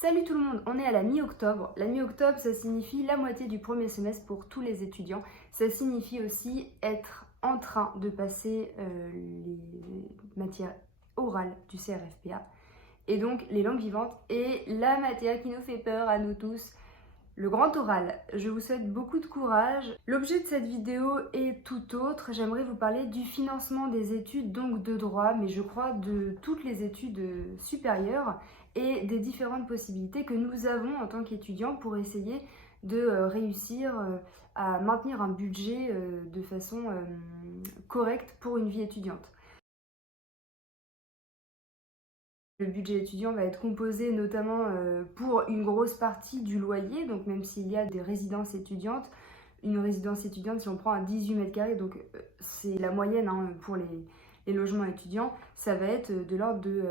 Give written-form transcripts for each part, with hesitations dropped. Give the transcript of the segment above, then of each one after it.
Salut tout le monde, on est à la mi-octobre. La mi-octobre, ça signifie la moitié du premier semestre pour tous les étudiants. Ça signifie aussi être en train de passer les matières orales du CRFPA. Et donc les langues vivantes et la matière qui nous fait peur à nous tous, le grand oral. Je vous souhaite beaucoup de courage. L'objet de cette vidéo est tout autre. J'aimerais vous parler du financement des études, donc de droit, mais je crois de toutes les études supérieures et des différentes possibilités que nous avons en tant qu'étudiants pour essayer de réussir à maintenir un budget de façon correcte pour une vie étudiante. Le budget étudiant va être composé notamment pour une grosse partie du loyer, donc même s'il y a des résidences étudiantes, une résidence étudiante, si on prend à 18 mètres carrés, donc c'est la moyenne pour les logements étudiants, ça va être de l'ordre de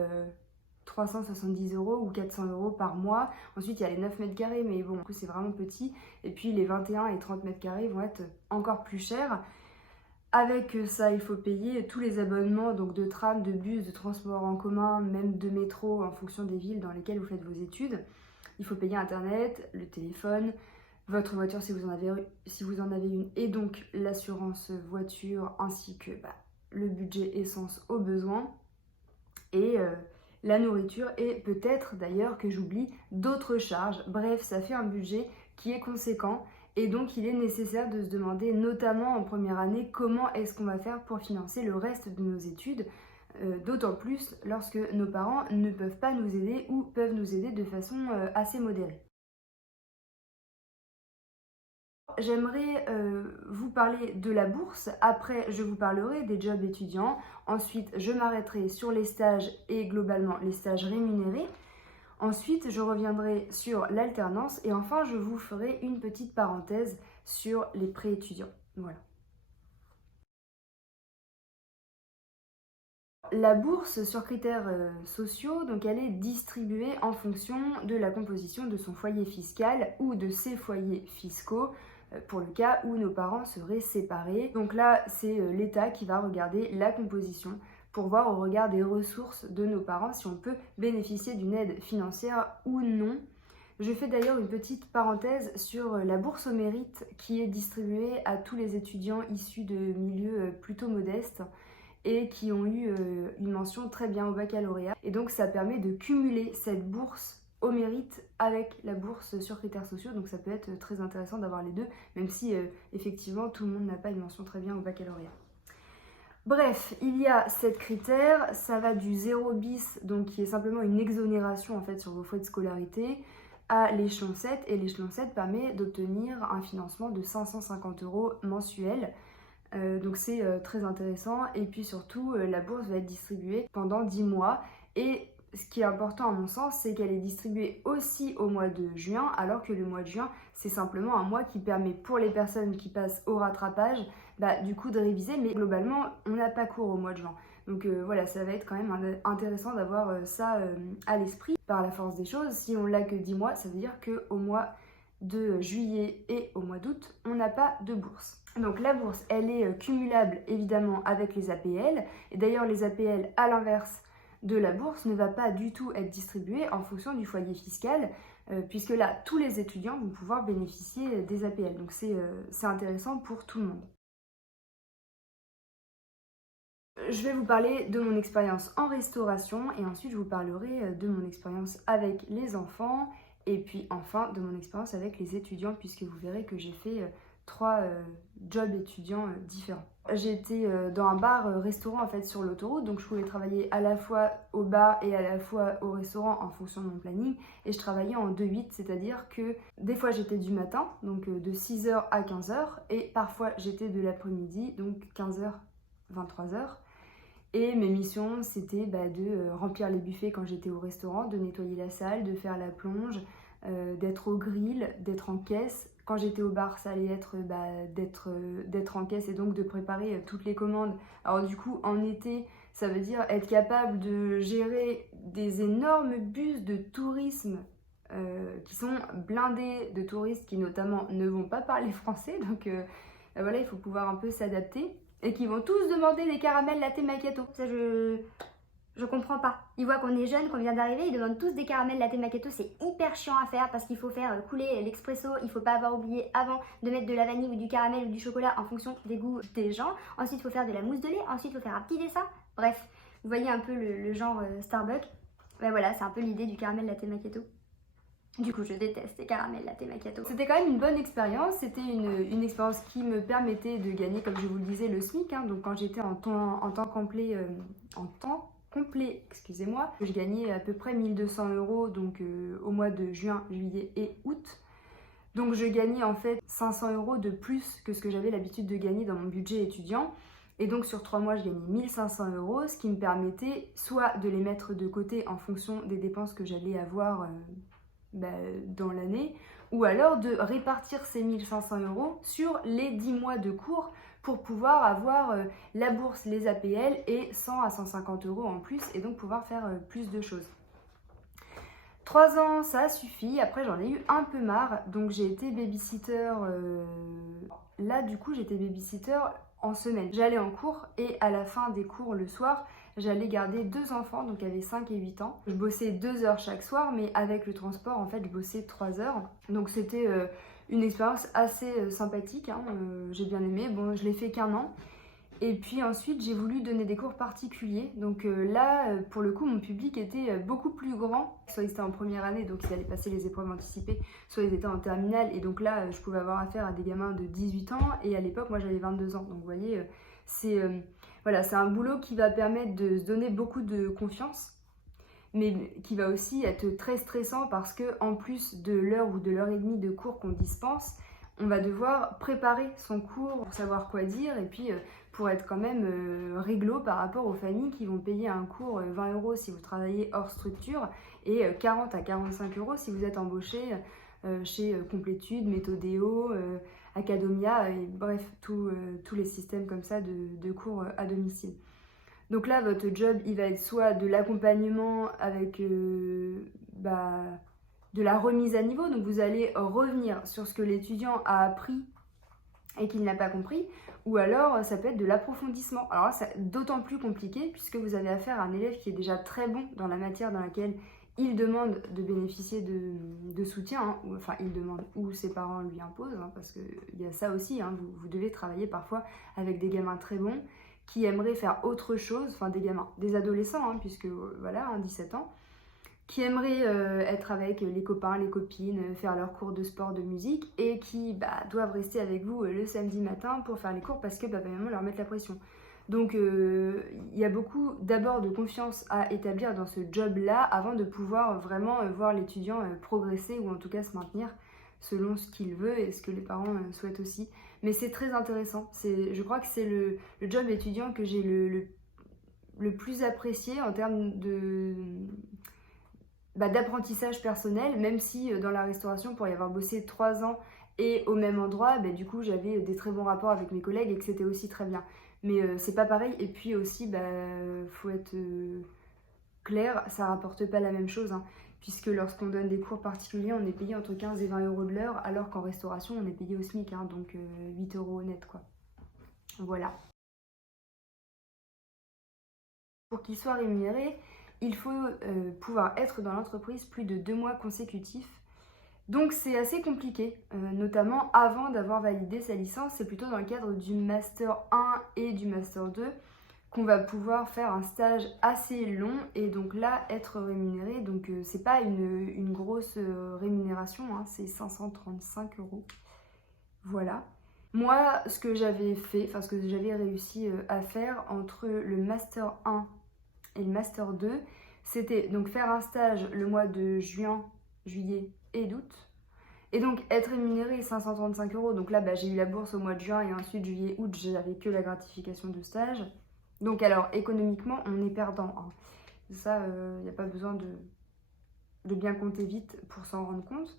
370 € ou 400 € par mois. Ensuite, il y a les 9 mètres carrés, mais bon, du coup, c'est vraiment petit. Et puis les 21 et 30 mètres carrés vont être encore plus chers. Avec ça, il faut payer tous les abonnements donc de tram, de bus, de transport en commun, même de métro en fonction des villes dans lesquelles vous faites vos études. Il faut payer Internet, le téléphone, votre voiture si vous en avez une, et donc l'assurance voiture ainsi que le budget essence au besoin et la nourriture et peut-être d'ailleurs que j'oublie d'autres charges. Bref, ça fait un budget qui est conséquent. Et donc, il est nécessaire de se demander, notamment en première année, comment est-ce qu'on va faire pour financer le reste de nos études, d'autant plus lorsque nos parents ne peuvent pas nous aider ou peuvent nous aider de façon assez modérée. J'aimerais vous parler de la bourse, après je vous parlerai des jobs étudiants, ensuite je m'arrêterai sur les stages et globalement les stages rémunérés. Ensuite, je reviendrai sur l'alternance et enfin, je vous ferai une petite parenthèse sur les prêts étudiants. Voilà. La bourse sur critères sociaux, donc elle est distribuée en fonction de la composition de son foyer fiscal ou de ses foyers fiscaux pour le cas où nos parents seraient séparés. Donc là, c'est l'État qui va regarder la composition pour voir au regard des ressources de nos parents si on peut bénéficier d'une aide financière ou non. Je fais d'ailleurs une petite parenthèse sur la bourse au mérite qui est distribuée à tous les étudiants issus de milieux plutôt modestes et qui ont eu une mention très bien au baccalauréat. Et donc ça permet de cumuler cette bourse au mérite avec la bourse sur critères sociaux. Donc ça peut être très intéressant d'avoir les deux, même si effectivement tout le monde n'a pas une mention très bien au baccalauréat. Bref, il y a 7 critères, ça va du 0 bis, donc qui est simplement une exonération en fait sur vos frais de scolarité, à l'échelon 7, et l'échelon 7 permet d'obtenir un financement de 550 € mensuels. Donc c'est très intéressant et puis surtout la bourse va être distribuée pendant 10 mois et ce qui est important à mon sens c'est qu'elle est distribuée aussi au mois de juin alors que le mois de juin c'est simplement un mois qui permet pour les personnes qui passent au rattrapage du coup de réviser mais globalement on n'a pas cours au mois de juin. Donc voilà, ça va être quand même intéressant d'avoir ça à l'esprit. Par la force des choses, si on l'a que 10 mois, ça veut dire qu'au mois de juillet et au mois d'août, on n'a pas de bourse. Donc la bourse, elle est cumulable évidemment avec les APL. Et d'ailleurs, les APL, à l'inverse de la bourse, ne va pas du tout être distribuée en fonction du foyer fiscal, puisque là, tous les étudiants vont pouvoir bénéficier des APL. Donc c'est intéressant pour tout le monde. Je vais vous parler de mon expérience en restauration et ensuite je vous parlerai de mon expérience avec les enfants et puis enfin de mon expérience avec les étudiants puisque vous verrez que j'ai fait 3 jobs étudiants différents. J'étais dans un bar-restaurant en fait sur l'autoroute, donc je pouvais travailler à la fois au bar et à la fois au restaurant en fonction de mon planning et je travaillais en 2-8, c'est-à-dire que des fois j'étais du matin, donc de 6h à 15h et parfois j'étais de l'après-midi, donc 15h, 23h. Et mes missions, c'était de remplir les buffets quand j'étais au restaurant, de nettoyer la salle, de faire la plonge, d'être au grill, d'être en caisse. Quand j'étais au bar, ça allait être d'être en caisse et donc de préparer toutes les commandes. Alors du coup, en été, ça veut dire être capable de gérer des énormes bus de tourisme qui sont blindés de touristes qui notamment ne vont pas parler français. Donc voilà, il faut pouvoir un peu s'adapter. Et qui vont tous demander des caramels latte macchiato. Ça, Je comprends pas. Ils voient qu'on est jeune, qu'on vient d'arriver, ils demandent tous des caramels latte macchiato, c'est hyper chiant à faire parce qu'il faut faire couler l'expresso, il faut pas avoir oublié avant de mettre de la vanille ou du caramel ou du chocolat en fonction des goûts des gens. Ensuite, il faut faire de la mousse de lait, ensuite, il faut faire un petit dessin. Bref, vous voyez un peu le genre Starbucks. Ben voilà, c'est un peu l'idée du caramel latte macchiato. Du coup, je déteste les caramels latte macchiato. C'était quand même une bonne expérience, c'était une expérience qui me permettait de gagner, comme je vous le disais, le SMIC. Donc quand j'étais en temps complet, excusez-moi, je gagnais à peu près 1200 € donc au mois de juin, juillet et août. Donc je gagnais en fait 500 € de plus que ce que j'avais l'habitude de gagner dans mon budget étudiant. Et donc sur 3 mois, je gagnais 1500 €, ce qui me permettait soit de les mettre de côté en fonction des dépenses que j'allais avoir dans l'année, ou alors de répartir ces 1500 € sur les 10 mois de cours pour pouvoir avoir la bourse, les APL et 100 à 150 € en plus et donc pouvoir faire plus de choses. 3 ans, ça a suffi. Après, j'en ai eu un peu marre. Donc, j'ai été babysitter. Là, du coup, j'étais babysitter en semaine. J'allais en cours et à la fin des cours le soir, j'allais garder 2 enfants, donc qui avaient 5 et 8 ans. Je bossais 2 heures chaque soir, mais avec le transport, en fait, je bossais 3 heures. Donc, c'était une expérience assez sympathique. J'ai bien aimé. Bon, je l'ai fait qu'1 an. Et puis ensuite, j'ai voulu donner des cours particuliers. Donc là, pour le coup, mon public était beaucoup plus grand. Soit ils étaient en première année, donc ils allaient passer les épreuves anticipées, soit ils étaient en terminale. Et donc là, je pouvais avoir affaire à des gamins de 18 ans. Et à l'époque, moi, j'avais 22 ans. Donc vous voyez, c'est un boulot qui va permettre de se donner beaucoup de confiance, mais qui va aussi être très stressant parce que en plus de l'heure ou de l'heure et demie de cours qu'on dispense, on va devoir préparer son cours pour savoir quoi dire et puis pour être quand même réglo par rapport aux familles qui vont payer un cours 20 € si vous travaillez hors structure et 40 à 45 € si vous êtes embauché chez Complétude, Méthodéo, Academia et bref, tous les systèmes comme ça de cours à domicile. Donc là, votre job, il va être soit de l'accompagnement avec de la remise à niveau. Donc vous allez revenir sur ce que l'étudiant a appris et qu'il n'a pas compris. Ou alors, ça peut être de l'approfondissement. Alors là, c'est d'autant plus compliqué puisque vous avez affaire à un élève qui est déjà très bon dans la matière dans laquelle il demande de bénéficier de soutien. Enfin, il demande ou ses parents lui imposent, parce qu'il y a ça aussi. Vous devez travailler parfois avec des gamins très bons qui aimeraient faire autre chose, enfin des gamins, des adolescents, puisque voilà, 17 ans, qui aimeraient être avec les copains, les copines, faire leurs cours de sport, de musique, et qui doivent rester avec vous le samedi matin pour faire les cours parce que papa et maman leur mettent la pression. Donc il y a beaucoup d'abord de confiance à établir dans ce job-là avant de pouvoir vraiment voir l'étudiant progresser ou en tout cas se maintenir selon ce qu'il veut et ce que les parents souhaitent aussi. Mais c'est très intéressant. Je crois que c'est le job étudiant que j'ai le plus apprécié en termes d'apprentissage personnel, même si dans la restauration, pour y avoir bossé 3 ans et au même endroit, du coup j'avais des très bons rapports avec mes collègues et que c'était aussi très bien. Mais c'est pas pareil, et puis aussi, faut être clair, ça rapporte pas la même chose, puisque lorsqu'on donne des cours particuliers, on est payé entre 15 et 20 € de l'heure, alors qu'en restauration, on est payé au SMIC, donc 8 € net, quoi. Voilà. Pour qu'il soit rémunéré, il faut pouvoir être dans l'entreprise plus de 2 mois consécutifs. Donc c'est assez compliqué, notamment avant d'avoir validé sa licence. C'est plutôt dans le cadre du Master 1 et du Master 2 qu'on va pouvoir faire un stage assez long et donc là être rémunéré. Donc c'est pas une grosse rémunération, c'est 535 €. Voilà. Moi, ce que j'avais fait, ce que j'avais réussi à faire entre le Master 1 et le Master 2, c'était donc faire un stage le mois de juin, juillet et d'août. Et donc être rémunéré 535 €. Donc là, j'ai eu la bourse au mois de juin et ensuite juillet, août, j'avais que la gratification de stage. Donc alors, économiquement, on est perdant. Ça, il n'y a pas besoin de bien compter vite pour s'en rendre compte.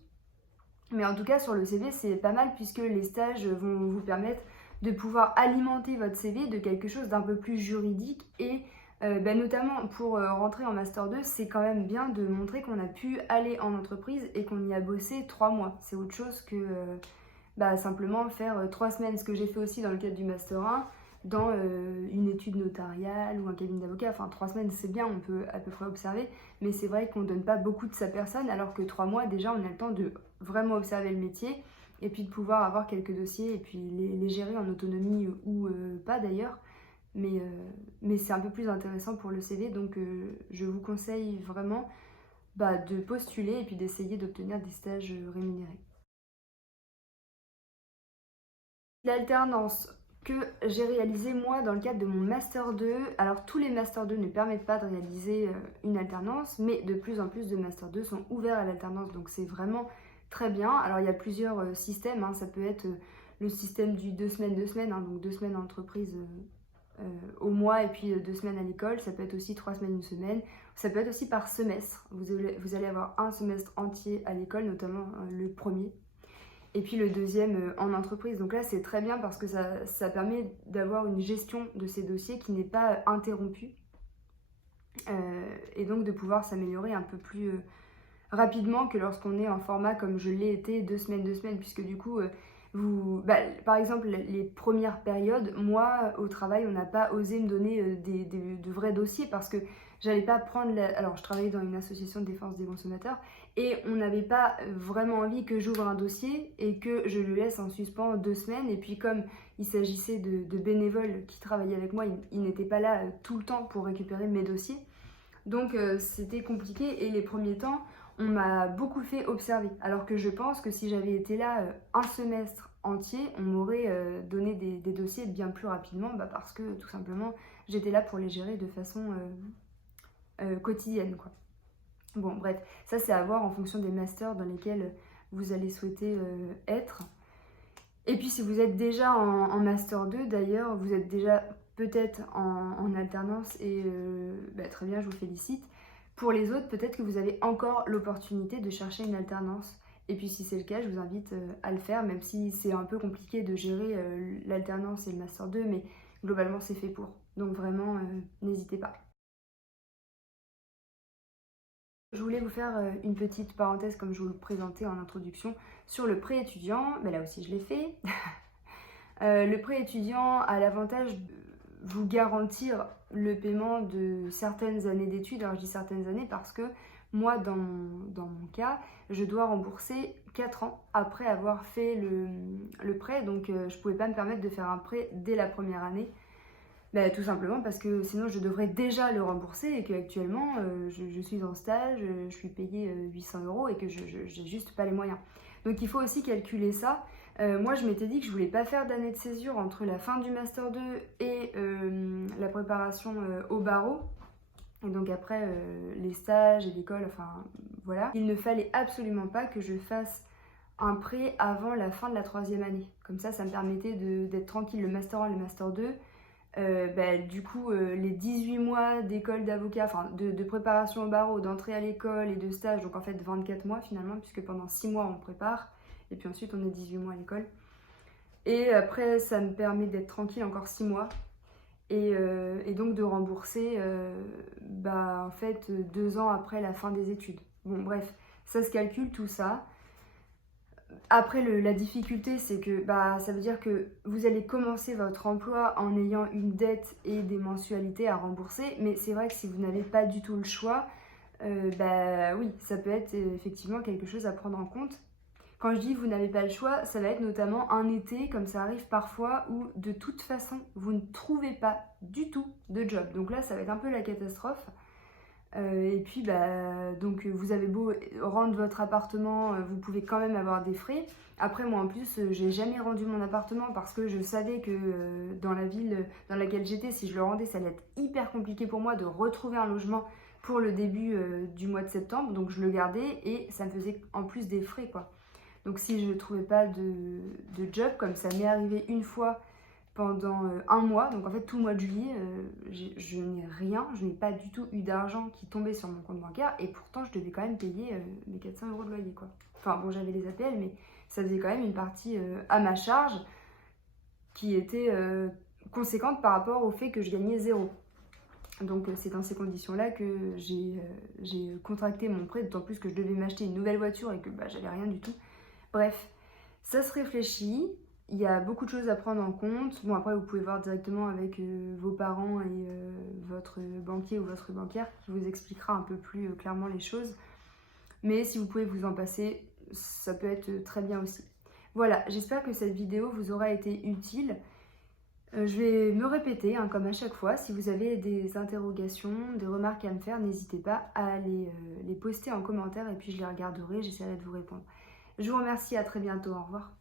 Mais en tout cas, sur le CV, c'est pas mal puisque les stages vont vous permettre de pouvoir alimenter votre CV de quelque chose d'un peu plus juridique et notamment pour rentrer en Master 2, c'est quand même bien de montrer qu'on a pu aller en entreprise et qu'on y a bossé 3 mois. C'est autre chose que simplement faire 3 semaines, ce que j'ai fait aussi dans le cadre du Master 1. dans une étude notariale ou un cabinet d'avocat. Enfin 3 semaines c'est bien, on peut à peu près observer, mais c'est vrai qu'on ne donne pas beaucoup de sa personne, alors que 3 mois déjà on a le temps de vraiment observer le métier et puis de pouvoir avoir quelques dossiers et puis les gérer en autonomie ou pas d'ailleurs. Mais c'est un peu plus intéressant pour le CV, donc je vous conseille vraiment de postuler et puis d'essayer d'obtenir des stages rémunérés. L'alternance que j'ai réalisée moi dans le cadre de mon Master 2, alors tous les Master 2 ne permettent pas de réaliser une alternance, mais de plus en plus de Master 2 sont ouverts à l'alternance, donc c'est vraiment très bien. Alors il y a plusieurs systèmes, hein. Ça peut être le système du 2 semaines, hein, donc 2 semaines en entreprise au mois et puis 2 semaines à l'école. Ça peut être aussi 3 semaines, une semaine. Ça peut être aussi par semestre. Vous allez avoir un semestre entier à l'école, notamment le premier. Et puis le deuxième en entreprise. Donc là, c'est très bien parce que ça permet d'avoir une gestion de ces dossiers qui n'est pas interrompue. Et donc de pouvoir s'améliorer un peu plus rapidement que lorsqu'on est en format comme je l'ai été 2 semaines, puisque du coup... par exemple, les premières périodes, moi, au travail, on n'a pas osé me donner de vrais dossiers parce que j'allais pas prendre... Alors, je travaillais dans une association de défense des consommateurs et on n'avait pas vraiment envie que j'ouvre un dossier et que je le laisse en suspens 2 semaines. Et puis, comme il s'agissait de bénévoles qui travaillaient avec moi, ils n'étaient pas là tout le temps pour récupérer mes dossiers. Donc, c'était compliqué et les premiers temps... on m'a beaucoup fait observer. Alors que je pense que si j'avais été là un semestre entier, on m'aurait donné des dossiers bien plus rapidement parce que tout simplement j'étais là pour les gérer de façon quotidienne, quoi. Bon, bref, ça c'est à voir en fonction des masters dans lesquels vous allez souhaiter être. Et puis si vous êtes déjà en Master 2 d'ailleurs, vous êtes déjà peut-être en alternance et très bien, je vous félicite. Pour les autres, peut-être que vous avez encore l'opportunité de chercher une alternance. Et puis si c'est le cas, je vous invite à le faire, même si c'est un peu compliqué de gérer l'alternance et le Master 2, mais globalement c'est fait pour. Donc vraiment, n'hésitez pas. Je voulais vous faire une petite parenthèse, comme je vous le présentais en introduction, sur le prêt étudiant. Mais là aussi je l'ai fait. Le prêt étudiant a l'avantage de vous garantir le paiement de certaines années d'études. Alors je dis certaines années parce que moi, dans mon cas, je dois rembourser 4 ans après avoir fait le prêt. Donc je ne pouvais pas me permettre de faire un prêt dès la première année. Tout simplement parce que sinon je devrais déjà le rembourser et qu'actuellement je suis en stage, je suis payée 800 € et que je n'ai juste pas les moyens. Donc il faut aussi calculer ça. Moi je m'étais dit que je voulais pas faire d'année de césure entre la fin du Master 2 et la préparation au barreau. Et donc après les stages et l'école, enfin voilà. Il ne fallait absolument pas que je fasse un prêt avant la fin de la 3e année. Comme ça me permettait d'être tranquille le Master 1 et le Master 2. Du coup, les 18 mois d'école d'avocat, enfin de préparation au barreau, d'entrée à l'école et de stage, donc en fait 24 mois finalement, puisque pendant 6 mois on prépare, et puis ensuite on est 18 mois à l'école. Et après, ça me permet d'être tranquille encore 6 mois, et donc de rembourser en fait 2 ans après la fin des études. Bon bref, ça se calcule tout ça. Après, la difficulté, c'est que ça veut dire que vous allez commencer votre emploi en ayant une dette et des mensualités à rembourser. Mais c'est vrai que si vous n'avez pas du tout le choix, oui, ça peut être effectivement quelque chose à prendre en compte. Quand je dis vous n'avez pas le choix, ça va être notamment un été, comme ça arrive parfois, où de toute façon, vous ne trouvez pas du tout de job. Donc là, ça va être un peu la catastrophe. Et puis donc vous avez beau rendre votre appartement, vous pouvez quand même avoir des frais. Après moi en plus j'ai jamais rendu mon appartement parce que je savais que dans la ville dans laquelle j'étais, si je le rendais, ça allait être hyper compliqué pour moi de retrouver un logement pour le début du mois de septembre. Donc je le gardais et ça me faisait en plus des frais, quoi. Donc si je ne trouvais pas de job, comme ça m'est arrivé une fois pendant un mois, donc en fait tout le mois de juillet, je n'ai rien, je n'ai pas du tout eu d'argent qui tombait sur mon compte bancaire et pourtant je devais quand même payer mes 400 € de loyer, quoi. Enfin bon, j'avais les APL, mais ça faisait quand même une partie à ma charge qui était conséquente par rapport au fait que je gagnais 0. Donc c'est dans ces conditions-là que j'ai contracté mon prêt, d'autant plus que je devais m'acheter une nouvelle voiture et que j'avais rien du tout. Bref, ça se réfléchit. Il y a beaucoup de choses à prendre en compte. Bon, après, vous pouvez voir directement avec vos parents et votre banquier ou votre banquière qui vous expliquera un peu plus clairement les choses. Mais si vous pouvez vous en passer, ça peut être très bien aussi. Voilà, j'espère que cette vidéo vous aura été utile. Je vais me répéter, hein, comme à chaque fois. Si vous avez des interrogations, des remarques à me faire, n'hésitez pas à les poster en commentaire et puis je les regarderai, j'essaierai de vous répondre. Je vous remercie, à très bientôt, au revoir.